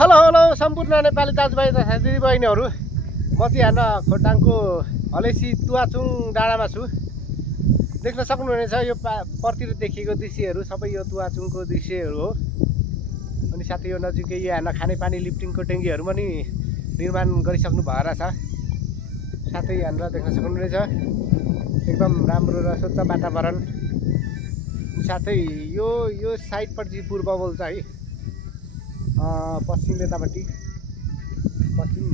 Hello hello सम्पूर्ण नेपाली दाजुभाइ तथा दिदीबहिनीहरू, म चाहिँ यहाँ खोटाङको हलेसी तुवाचुङ डाँडामा छु। देख्न सक्नुहुनेछ यो पर्तिर देखिएको दृश्यहरू सबै यो तुवाचुङको दृश्यहरू हो। अनि साथै यो नजिकै यहाँ खानेपानी लिफ्टिङको ट्याङ्कीहरू पनि निर्माण गरिसक्नु भएर छ। साथै यहाँ देख्न सक्नुहुनेछ एकदम राम्रो र स्वच्छ वातावरण। साथै यो साइडपट्टि पूर्व बोल्छ है, पश्चिम यतापट्टि पश्चिम,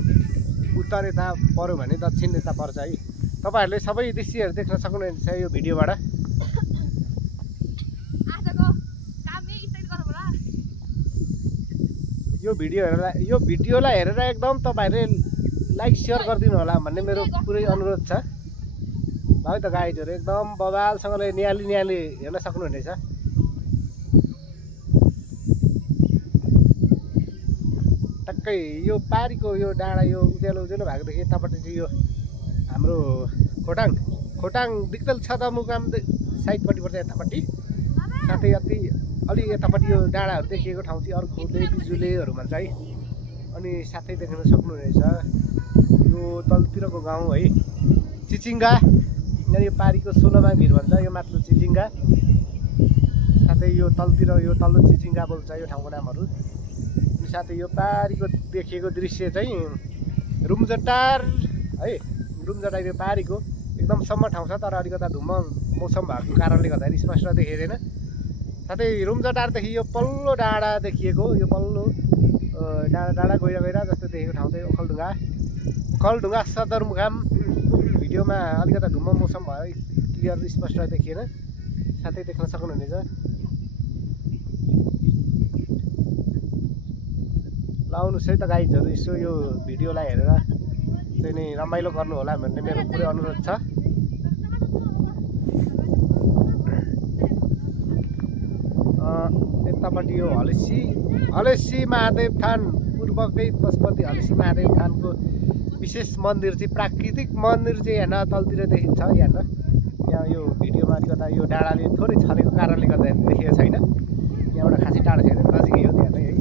उत्तर यता पर्यो भने दक्षिण यता पर्छ है। तपाईहरूले सबै दृश्यहरू देख्न सक्नुहुनेछ यो भिडियोबाट। यो भिडियोलाई हेरेर एकदम तपाईहरूले लाइक सेयर गरिदिनु होला भन्ने मेरो पुरै अनुरोध छ। है त गाइजहरू एकदम बवालसँगले न्याली हेर्न सक्नुहुनेछ। टक्कै यो पारीको यो डाँडा यो उज्यालो भएकोदेखि यतापट्टि चाहिँ यो हाम्रो खोटाङ दिक्तल छदमुकाम साइडपट्टि पर्छ यतापट्टि। साथै अलि यतापट्टि यो डाँडाहरू देखिएको ठाउँ चाहिँ अर्कोले बिजुलेहरू भन्छ है। अनि साथै देख्न सक्नुहुनेछ यो तलतिरको गाउँ है, चिचिङ्गा। यहाँ यो पारीको 16 भिर भन्छ, यो माथिल्लो चिचिङ्गा। साथै यो तलतिर यो तल्लो चिचिङ्गा बोल्छ यो ठाउँको नामहरू। अनि साथै यो पारीको देखिएको दृश्य चाहिँ रुम्जटार है। रुम्जटार यो पारीको एकदम सम्म ठाउँ छ, तर अलिकता धुम्म मौसम भएको कारणले गर्दाखेरि स्पष्ट देखिँदैन। साथै रुम्जटारदेखि यो पल्लो डाँडा देखिएको, यो पल्लो डाँडा गहिरा जस्तो देखेको ठाउँ चाहिँ ओखलढुङ्गा सदरमुकाम। भिडियोमा अलिकता धुम्म मौसम भयो, क्लियर स्पष्ट देखिएन। साथै देख्न सक्नुहुनेछ लाउनुहोस् है त गाइजहरू, यसो यो भिडियोलाई हेरेर चाहिँ नि रमाइलो गर्नु होला भन्ने मेरो पुरै अनुरोध छ। यतापट्टि यो हलेसी महादेव थान पूर्वकै पशुपति हलेसी महादेव थानको विशेष मन्दिर चाहिँ प्राकृतिक मन्दिर चाहिँ यहाँ तलतिर देखिन्छ। यहाँ यो भिडियोमा अलिकता यो डाँडाले थोरै छलेको कारणले गर्दा देखिएको छैन। यहाँबाट खासै टाढो छैन, नजिकै हो त्यहाँ नै है।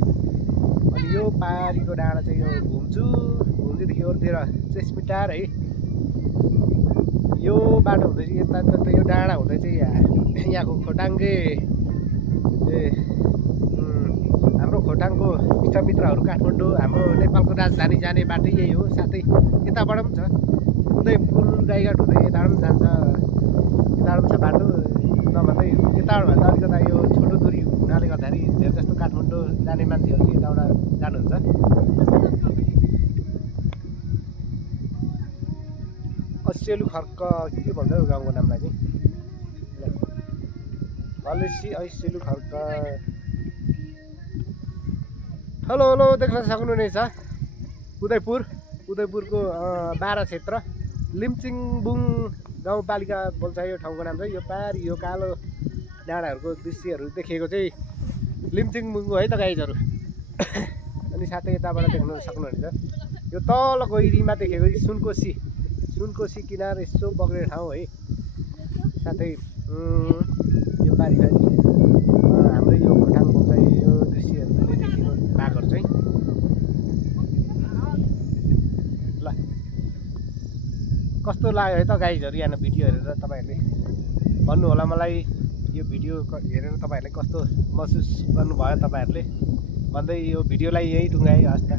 अनि यो पारीको डाँडा चाहिँ यो घुम्चुदेखि अरूतिर 6 मिटर है। यो बाटो हुँदै चाहिँ यता यो डाँडा हुँदै चाहिँ यहाँको खोटाङकै हाम्रो खोटाङको इष्टमित्रहरू काठमाडौँ, हाम्रो नेपालको राजधानी जाने बाटो यही हो। साथै यताबाट पनि छ उदयपुर गाईघाट हुँदै यताबाट पनि जान्छ, यताबाट पनि छ बाटो। नभन्दै यताबाट भन्दा अलिकता यो छोटो दूरी हुनाले गर्दाखेरि धेरै जस्तो काठमाडौँ जाने मान्छेहरू यताबाट जानुहुन्छ। ऐसेलु खर्क के भन्छ यो गाउँको नामलाई चाहिँ हलेसी ऐसेलु खर्क। हेलो देख्न सक्नुहुनेछ उदयपुरको 12 क्षेत्र लिम्चिङबुङ गाउँपालिका बोल्छ यो ठाउँको नाम चाहिँ। यो पारी यो कालो डाँडाहरूको दृश्यहरू देखिएको चाहिँ लिम्चिङबुङको है त गाइजहरू। अनि साथै यताबाट देख्न सक्नुहुनेछ यो तल गहिरीमा देखेको सुनकोसी किनार यसो बग्ने ठाउँ है। साथै यो पारी हाम्रो यो खोटाङको चाहिँ यो दृश्यहरूले देखेको भागहरू चाहिँ ल कस्तो लाग्यो है त गाइजहरू। यहाँ भिडियो हेरेर तपाईँहरूले भन्नु होला मलाई, यो भिडियो हेरेर तपाईँहरूले कस्तो महसुस गर्नुभयो तपाईँहरूले भन्दै यो भिडियोलाई यही टुङ्गाएँ। हस् त।